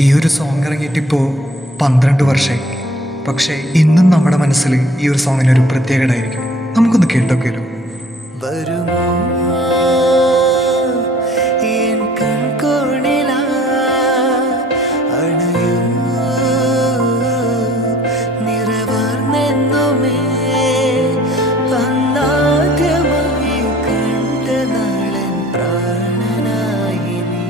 ഈ ഒരു സോങ് ഇറങ്ങിയിട്ടിപ്പോൾ 12 വർഷമായി. പക്ഷേ ഇന്നും നമ്മുടെ മനസ്സിൽ ഈ ഒരു സോങ്ങിന് ഒരു പ്രത്യേകതയായിരിക്കും. നമുക്കൊന്ന് കേട്ടോക്കെയല്ലോ. വരുമോ എൻ കൺകോണിലാ അണയൂ നിറവാർന്നെന്നുമേ അന്നാദ്യമായി കണ്ട നാളൻ പ്രാണനായി നീ